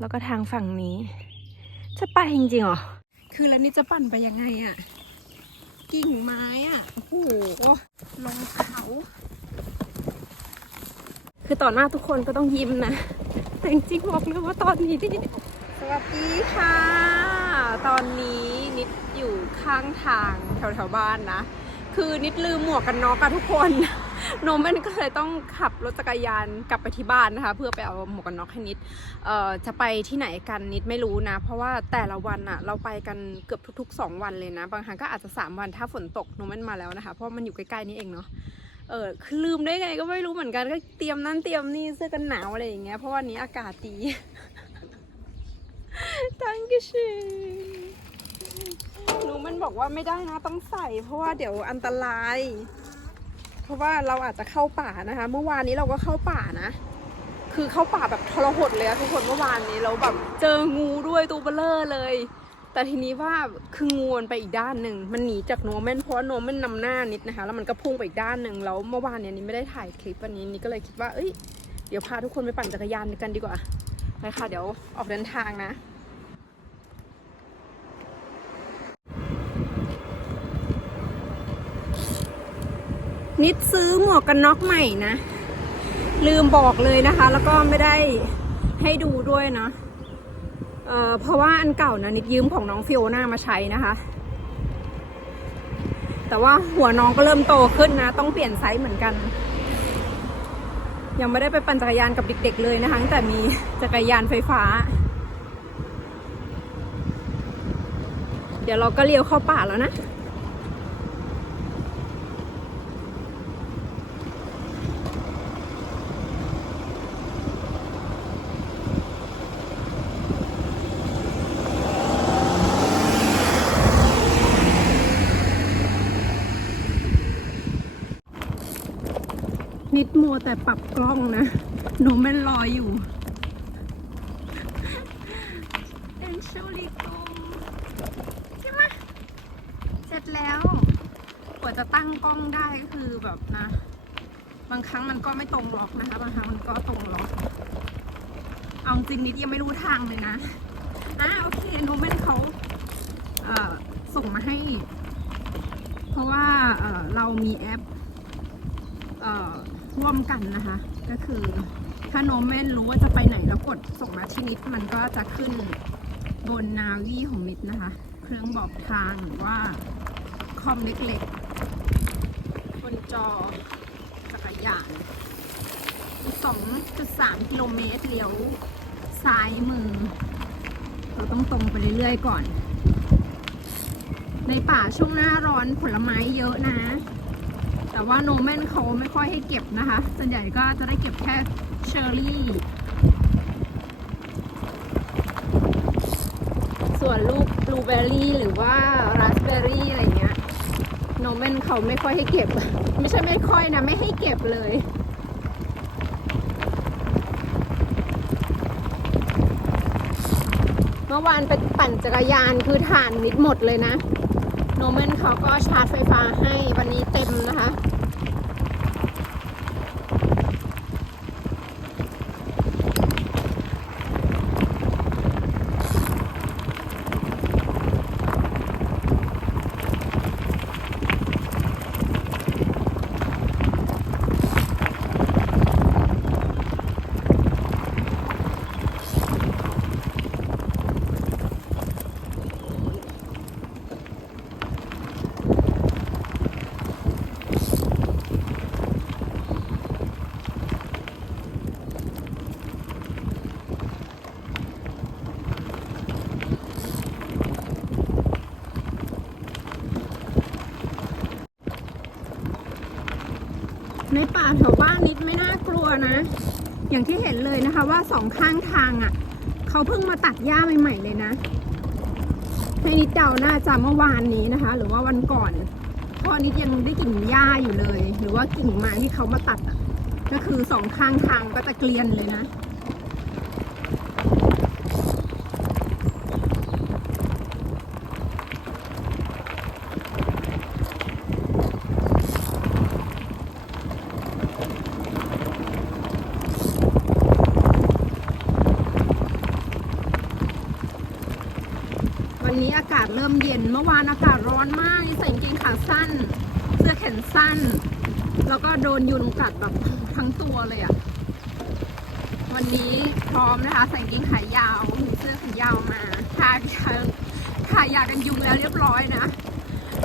แล้วก็ทางฝั่งนี้ จะไปจริงๆเหรอ คือแล้วนี่จะปั่นไปยังไงอะ่ะกิ่งไม้อะ่ะโอ้โหลงเขา คือต่อหน้าทุกคนก็ต้องยิ้มนะ แต่จริงๆบอกเลยว่าตอนนี้นี่สวัสดีค่ะ ตอนนี้นิดอยู่ข้างทางแถวๆบ้านนะ คือนิดลืมหมวกกันน็อกอะทุกคนโนมันก็เลยต้องขับรถจักรยานกลับไปที่บ้านนะคะ เพื่อไปเอาหมวกกันน็อกให้นิดเอ่อจะไปที่ไหนกันนิดไม่รู้นะ เพราะว่าแต่ละวันอะเราไปกันเกือบทุกๆ 2 วันเลยนะ บางครั้งก็อาจจะ 3 วันถ้าฝนตกโนมันมาแล้วนะคะ เพราะมันอยู่ใกล้ๆนี่เองเนาะเออคือลืมได้ไงก็ไม่รู้เหมือนกันก็เตรียมนั่นเตรียมนี่เสื้อกันหนาวอะไรอย่างเงี้ยเพราะวันนี้อากาศดี Dankeschön หนูมันบอกว่าไม่ได้นะต้องใส่ เพราะว่าเดี๋ยวอันตราย เพราะว่าเราอาจจะเข้าป่านะคะ เมื่อวานนี้เราก็เข้าป่านะ คือเข้าป่าแบบทรหดเลยทุกคนเมื่อวานนี้เราแบบเจองูด้วยตัวเบลเลอร์เลย แต่ทีนี้ว่าคืองูมันไปอีกด้านหนึ่งมันหนีจากโนแมนเพราะโนแมนนำหน้านิดนะคะ แล้วมันก็พุ่งไปอีกด้านหนึ่งแล้วเมื่อวานเนี้ยนี่ไม่ได้ถ่ายคลิปวันนี้นี่ก็เลยคิดว่าเอ้ยเดี๋ยวพาทุกคนไปปั่นจักรยานกันดีกว่าไปค่ะเดี๋ยวออกเดินทางนะ นิดซื้อหมวกกันน็อกใหม่นะ ลืมบอกเลยนะคะ แล้วก็ไม่ได้ให้ดูด้วยเนาะเอ่อเพราะว่าอันเก่านะนิดยืมของน้องฟิโอน่ามาใช้นะคะ แต่ว่าหัวน้องก็เริ่มโตขึ้นนะ ต้องเปลี่ยนไซส์เหมือนกัน ยังไม่ได้ไปปั่นจักรยานกับเด็ก ๆ เลยนะคะแต่มีจักรยานไฟฟ้า เดี๋ยวเราก็เลี้ยวเข้าป่าแล้วนะ นิดโมวแต่ปรับกล้องนะหนูไม่รออยู่เอ็นชูริโกใช่ไหมเสร็จแล้วกว่าจะตั้งกล้องได้ก็คือแบบนะ บางครั้งมันก็ไม่ตรงล็อกนะคะบางครั้งมันก็ตรงล็อกเอาจริงนิดยังไม่รู้ทางเลยนะอ่าโอเคโนเมนเขาเอ่อส่งมาให้ เพราะว่าเอ่อเรามีแอปเอ่อ ร่วมกันนะคะ ก็คือถ้าโนแมนรู้ว่าจะไปไหนแล้วกดส่งมาที่นิดมันก็จะขึ้นบนนาวีของนิดนะคะ เครื่องบอกทางหรือว่าคอมเล็กๆ บนจอจักรยาน2.3 กิโลเมตรเลี้ยวซ้ายมือ เราต้องตรงไปเรื่อยๆก่อน ในป่าช่วงหน้าร้อนผลไม้เยอะนะ แต่ว่าโนแมนเขาไม่ค่อยให้เก็บนะคะ ส่วนใหญ่ก็จะได้เก็บแค่เชอร์รี่ ส่วนลูกบลูเบอร์รี่หรือว่าราสเบอร์รี่อะไรเงี้ยโนแมนเขาไม่ค่อยให้เก็บ ไม่ใช่ไม่ค่อยนะ ไม่ให้เก็บเลยเมื่อวานไปปั่นจักรยานคือถ่านนิดหมดเลยนะ โนเมนเขาก็ชาร์จไฟฟ้าให้วันนี้เต็มนะคะ ในป่าแถวบ้านนิดไม่น่ากลัวนะ อย่างที่เห็นเลยนะคะว่าสองข้างทางอะ่ะเขาเพิ่งมาตัดหญ้าใหม่ๆเลยนะ ให้นิดเดาน่าจะเมื่อวานนี้นะคะ หรือว่าวันก่อนเพราะนิดยังได้กลิ่นหญ้าอยู่เลย หรือว่ากิ่งไม้ที่เขามาตัด ก็คือสองข้างทางก็จะเกลียนเลยนะ รงนี้อากา ศเริ่มเย็นเมื่อวานอากาศร้อนมากใส่กางเกงขาสั้น เสื้อแขนสั้น แล้วก็โดนยุงกัดแบบทั้งตัวเลยอะวันนี้พร้อมนะคะ ใส่กางเกงขายาวมีเสื้อแขนยาวมาทายาทายากันยุงแล้วเรียบร้อยนะ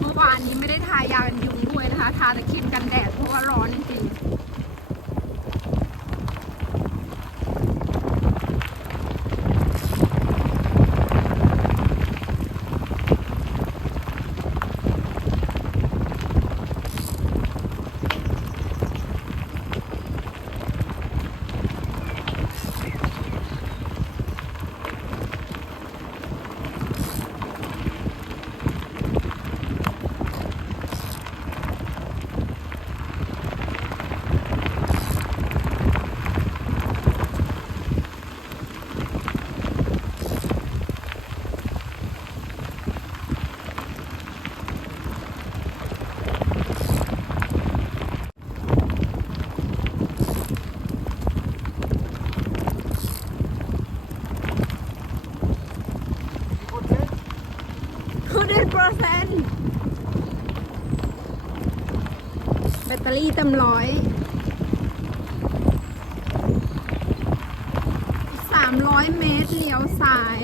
เมื่อวานนี้ไม่ได้ทายากันยุงด้วยนะคะ ทาแต่ครีมกันแดดเพราะว่าร้อนจริงๆ 100% แบตเตอรี่เต็มร้อยสามร้อยเมตรเลี้ยวซ้าย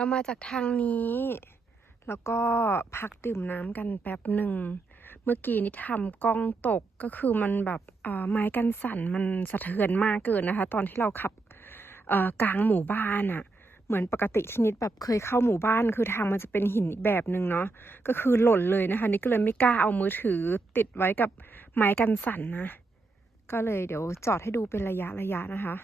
เรามาจากทางนี้ แล้วก็พักดื่มน้ำกันแป๊บหนึ่ง เมื่อกี้นี่ทำกล้องตกก็คือมันแบบไม้กันสั่นมันสะเทือนมากเกินนะคะ ตอนที่เราขับกลางหมู่บ้านอะ่ะเหมือนปกติที่นิดแบบเคยเข้าหมู่บ้าน คือทางมันจะเป็นหินอีกแบบหนึ่งเนาะก็คือหล่นเลยนะคะ นี่ก็เลยไม่กล้าเอามือถือติดไว้กับไม้กันสั่นนะ ก็เลยเดี๋ยวจอดให้ดูเป็นระยะระยะนะคะ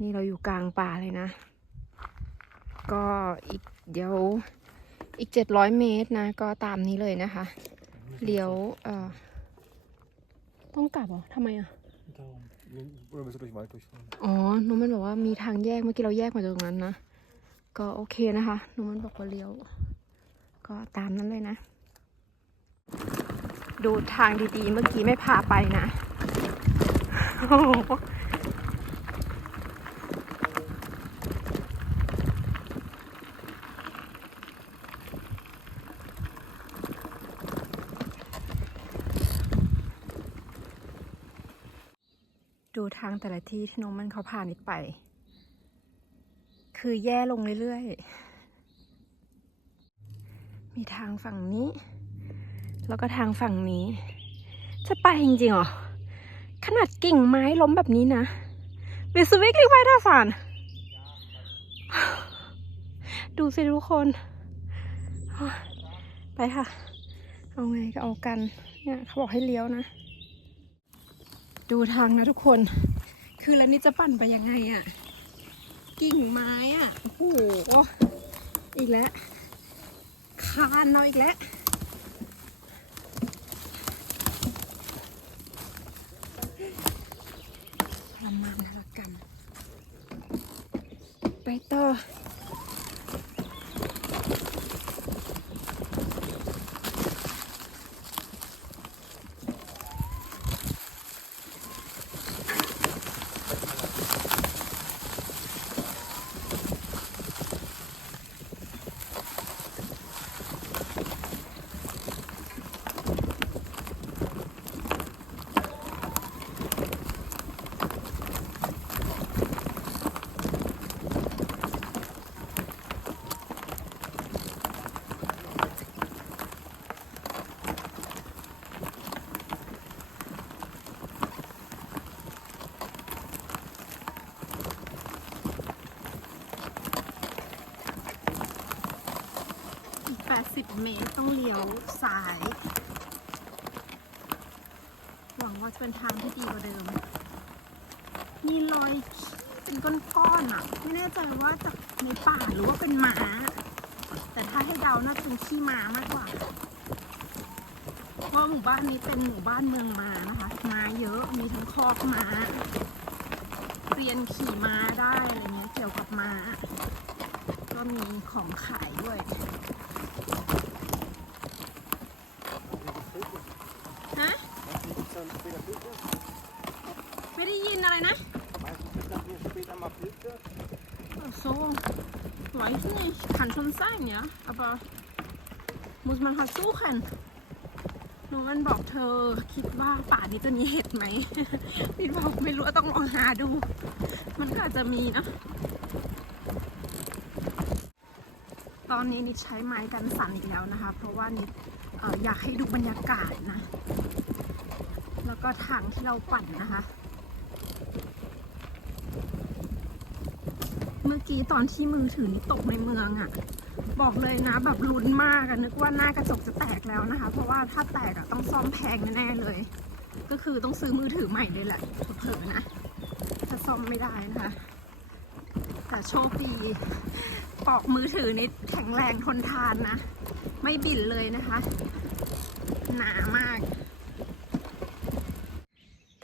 นี่เราอยู่กลางป่าเลยนะ ก็อีกเดี๋ยวอีกเจ็ดร้อยเมตรนะ ก็ตามนี้เลยนะคะเลี้ยวเอ่อต้องกลับเหรอทำไมอะ Darum. Oder müssen wir durch den Wald durchfahren? อ๋อหนูมันบอกว่ามีทางแยกเมื่อกี้เราแยกมาจากตรงนั้นนะ ก็โอเคนะคะหนูมันบอกว่าเลี้ยว ก็ตามนั้นเลยนะ ดูทางดีๆ เมื่อกี้ไม่พาไปนะโอ้โหดู ทางแต่ละที่ที่น้องมันเขาพานิดไป คือแย่ลงเรื่อยๆ มีทางฝั่งนี้ แล้วก็ทางฝั่งนี้ จะไปจริงๆหรอ ขนาดกิ่งไม้ล้มแบบนี้นะวิสวิกลิไวท่าสานดูสิทุกคน ไปค่ะ เอาไงก็เอากัน เนี่ยเขาบอกให้เลี้ยวนะ ดูทางนะทุกคน คือแล้วนี่จะปั่นไปยังไงอะ่ะ กิ่งไม้อะ่ะ โอ้โห อีกแล้ว คานเราอีกแล้วทระมานละกัน ไปต่อ 80เมตรต้องเลี้ยวซ้าย หวังว่าจะเป็นทางที่ดีกว่าเดิม มีรอยขี้เป็นก้อนๆอะ ไม่แน่ใจว่าจากในป่าหรือว่าเป็นหมา แต่ถ้าให้เดาน่าจะเป็นขี้หมามากกว่า เพราะหมู่บ้านนี้เป็นหมู่บ้านเมืองมานะคะม้าเยอะ มีทั้งคอกม้า เรียนขี่ม้าได้อะไรเงี้ยเกี่ยวกับม้าก็มีของขายด้วย ฮะ ไม่ได้ยินอะไรนะ Ach so, weiß nicht. Kann schon sein, ja. Aber muss man halt suchen. หนูมันบอกเธอคิดว่าป่านี้จะมีเห็ดไหม พี่บอกไม่รู้ต้องลองหาดู มันก็อาจจะมีนะ ตอนนี้นิดใช้ไม้กันสั่นอีกแล้วนะคะ เพราะว่านิดเอ่ออยากให้ดูบรรยากาศนะ แล้วก็ทางที่เราปั่นนะคะ เมื่อ กี้ตอนที่มือถือนี่ตกในเมืองอะ่ะ บอกเลยนะแบบลุ้นมากอะนึกว่าหน้ากระจกจะแตกแล้วนะคะ เพราะว่าถ้าแตกอะต้องซ่อมแพงแน่เลย ก็คือต้องซื้อมือถือใหม่เลยแหละเผลอๆนะ ถ้าซ่อมไม่ได้นะคะ แต่โชคดีปอกมือถือนี่แข็งแรงทนทานนะ ไม่บิ่นเลยนะคะ หนามาก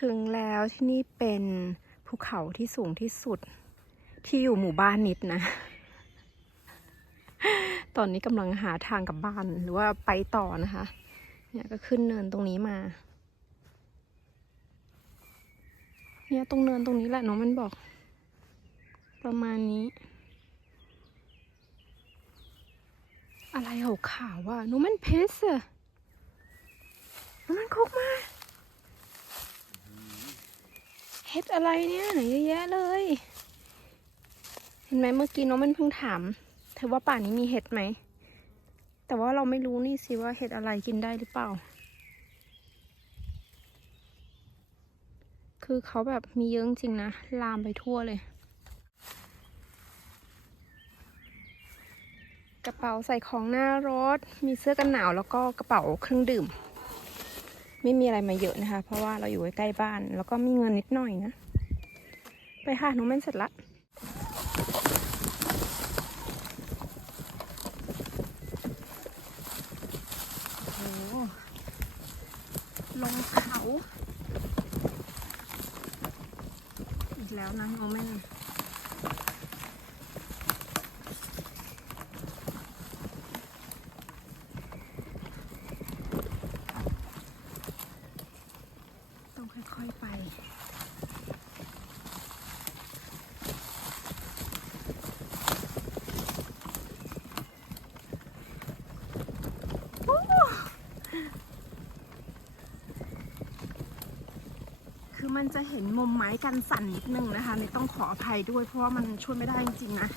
ถึงแล้วที่นี่เป็นภูเขาที่สูงที่สุด ที่อยู่หมู่บ้านนิดนะ ตอนนี้กำลังหาทางกลับบ้านหรือว่าไปต่อนะคะ เนี่ยก็ขึ้นเนินตรงนี้มา เนี่ยตรงเนินตรงนี้แหละน้องมันบอก ประมาณนี้ อะไรขาวขาวว่ะน้องมันเพสอะน้องมันคุกมาเฮ็ดอะไรเนี่ยไหนเยอะแยะเลย ห็นไหมเมื่อกี้น้องมันเพิ่งถามเธอว่าป่านี้มีเห็ดไหม แต่ว่าเราไม่รู้นี่สิว่าเห็ดอะไรกินได้หรือเปล่า คือเขาแบบมีเยอะจริงนะ ลามไปทั่วเลย กระเป๋าใส่ของหน้ารถ มีเสื้อกันหนาวแล้วก็กระเป๋าเครื่องดื่ม ไม่มีอะไรมาเยอะนะคะ เพราะว่าเราอยู่ใกล้บ้าน แล้วก็มีเงินนิดหน่อยนะ ไปค่ะน้องแม่นเสร็จละ โอ้โหลงเขา อีกแล้วนะน้องแม่นต้องค่อยๆไป คือมันจะเห็นมุมไม้กันสั่นนิดนึงนะคะนี่ต้องขออภัยด้วยเพราะว่ามันช่วยไม่ได้จริงๆนะ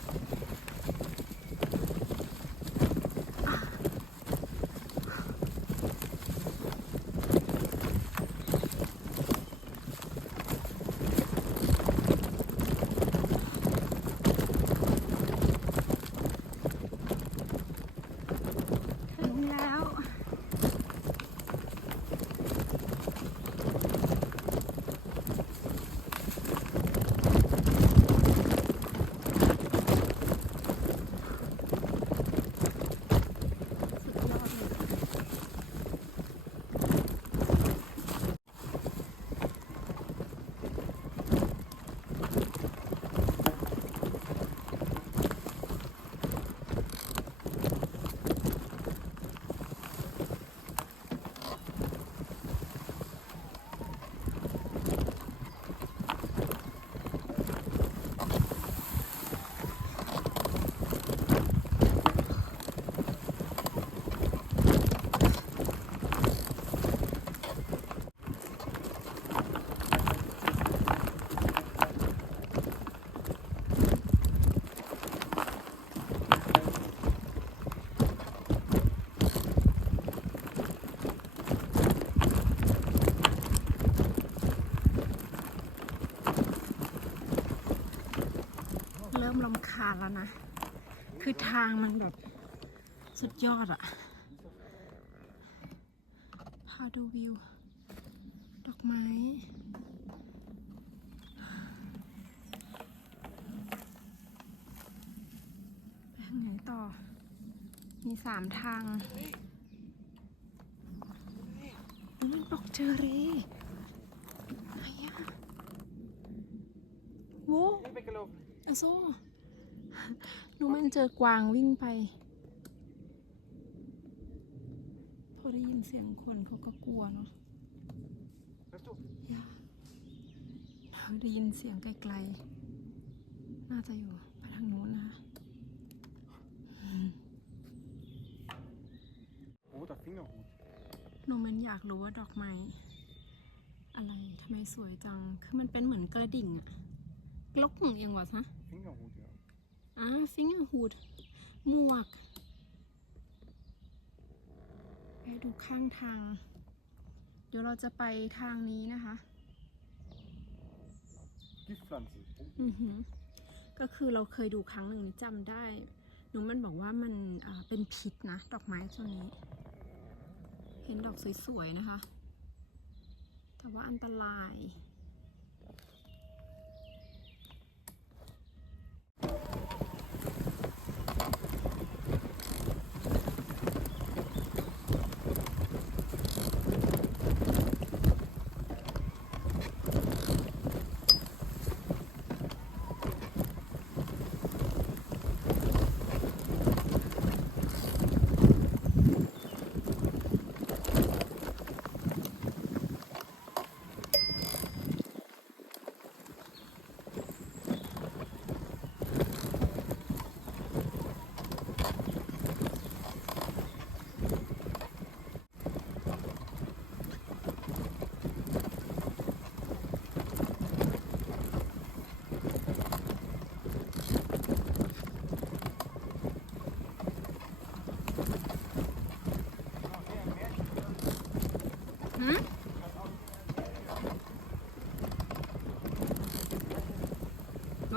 าญแล้วนะ คือทางมันแบบสุดยอดอะพาดูวิว ดอกไม้ไปทางไหนต่อ มีสามทางนั่นดอกเจอรี่ไหนอะโว้อะโซ่ หนูมันเจอกวางวิ่งไป พอได้ยินเสียงคนเขาก็กลัวเนาะอย่าได้ยินเสียงไกลๆ น่าจะอยู่ไปทางโน้นนะคะ Roter Fingerhut. หนูมันอยากรู้ว่าดอกไม้อะไรทำไมสวยจัง คือมันเป็นเหมือนกระดิ่งอะกลกเอียงวะซะ Fingerhut, ja. อ่าฟิงเกอร์ฮูดหมวกไปดูข้างทาง เดี๋ยวเราจะไปทางนี้นะคะ Giftpflanze. อือหือก็คือเราเคยดูครั้งหนึ่งนี่จำได้ หนูมันบอกว่ามันอ่าเป็นพิษนะ ดอกไม้ตัวนี้ เห็นดอกสวยๆนะคะ แต่ว่าอันตราย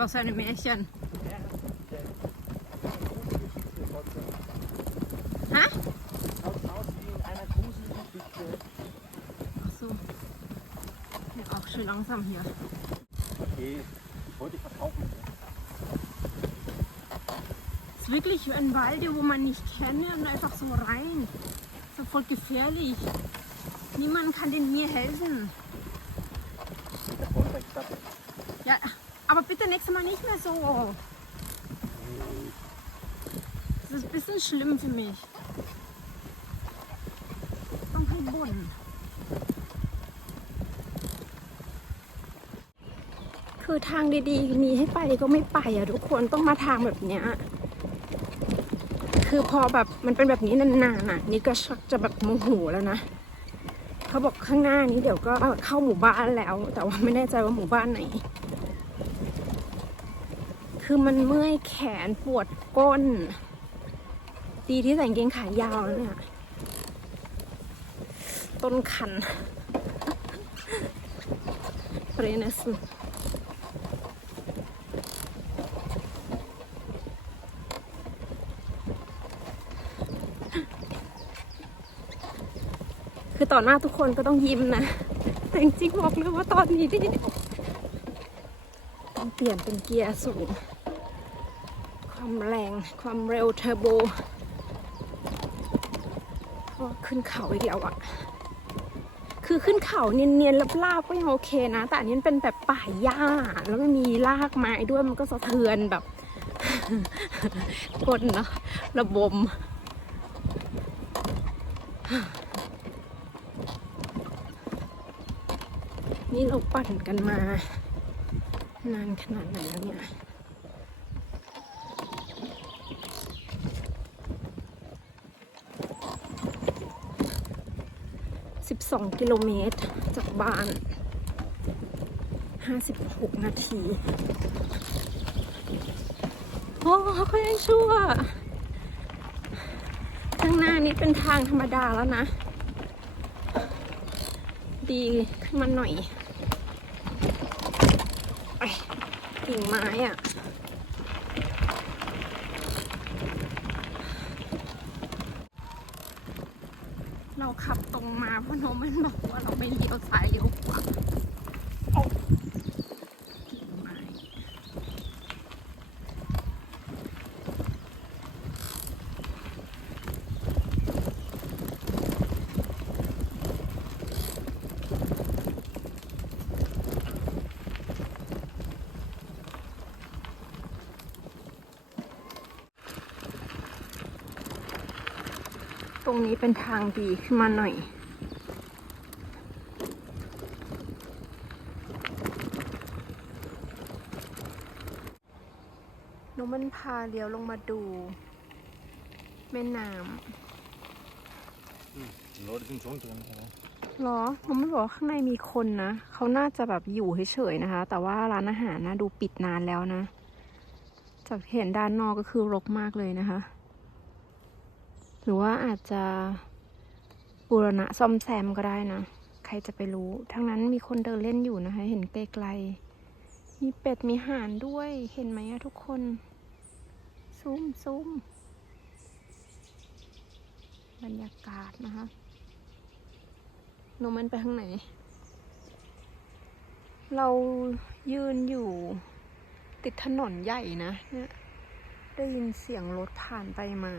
Für ein Märchen. Ja, auch schön langsam hier. Okay, ich wollte dich verkaufen. Es ist wirklich ein Wald, wo man nicht kennt und einfach so rein. So voll gefährlich. Niemand kann denn mir helfen. Ja, aber bitte nächstes Mal nicht mehr so. Das ist ein bisschen schlimm für mich. ต้องให้บ่นคือทางดีๆ มีให้ไปก็ไม่ไปอะทุกคนต้องมาทางแบบเนี้ย คือพอแบบมันเป็นแบบนี้นานๆอะ นี่ก็ชักจะแบบโมโหแล้วนะเขาบอกข้างหน้านี้เดี๋ยวก็เข้าหมู่บ้านแล้ว แต่ว่าไม่แน่ใจว่าหมู่บ้านไหน คือมันเมื่อยแขนปวดก้น ดีที่ใส่กางเกงขายาวแล้วเนี่ย ต้นคันเปรนสคือต่อหน้าทุกคนก็ต้องยิ้มนะ แต่จริงๆบอกเลยว่าตอนนี้ดิต้องเปลี่ยนเป็นเกียร์สูง ความแรงความเร็วเทอร์โบเพราะขึ้นเขาอีกแล้วอะคือขึ้นเขาเนียนๆลาบๆก็ยังโอเคนะ แต่อันนี้เป็นแบบป่าหญ้า แล้วไม่มีรากไม้ด้วยมันก็สะเทือนแบบก้นเนาะระบมนี่เราปั่นกันมา นานขนาดไหนแล้วเนี่ย 2 กิโลเมตร จากบ้าน 56 นาที โอ้เขายังชั่ว ข้างหน้านี้เป็นทางธรรมดาแล้วนะ ดีขึ้นมาหน่อยไอ้กิ่งไม้อะ เราขับตรงมา เพราะโนมันบอกว่าเราไม่เลี้ยวซ้ายเลี้ยวขวาโอ้กิ่งไม้ตรงนี้เป็นทางดีขึ้นมาหน่อย มันพาเลี้ยวลงมาดู แม่น้ Die Leute sind schon drin, ja. ำหรอหนูมันบอกว่าข้างในมีคนนะ เขาน่าจะแบบอยู่เฉยๆนะคะ แต่ว่าร้านอาหารนะดูปิดนานแล้วนะ จากที่เห็นด้านนอกก็คือรกมากเลยนะคะ หรือว่าอาจจะบูรณะซ่อมแซมก็ได้นะ ใครจะไปรู้ ทั้งนั้นมีคนเดินเล่นอยู่นะคะ เห็นไกลๆมีเป็ดมีห่านด้วย เห็นไหมอะทุกคน ซูมซูมบรรยากาศนะคะโนมันไปทางไหน เรายืนอยู่ติดถนนใหญ่นะเนี่ยได้ยินเสียงรถผ่านไปมา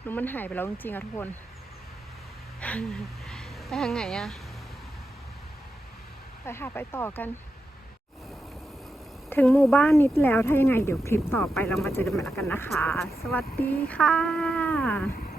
โนมันหายไปแล้วจริงๆอะทุกคน ไปทางไหนอะไปหาไปต่อกัน ถึงหมู่บ้านนิดแล้วถ้ายังไงเดี๋ยวคลิปต่อไปเรามาเจอกันใหม่แล้วกันนะคะ สวัสดีค่ะ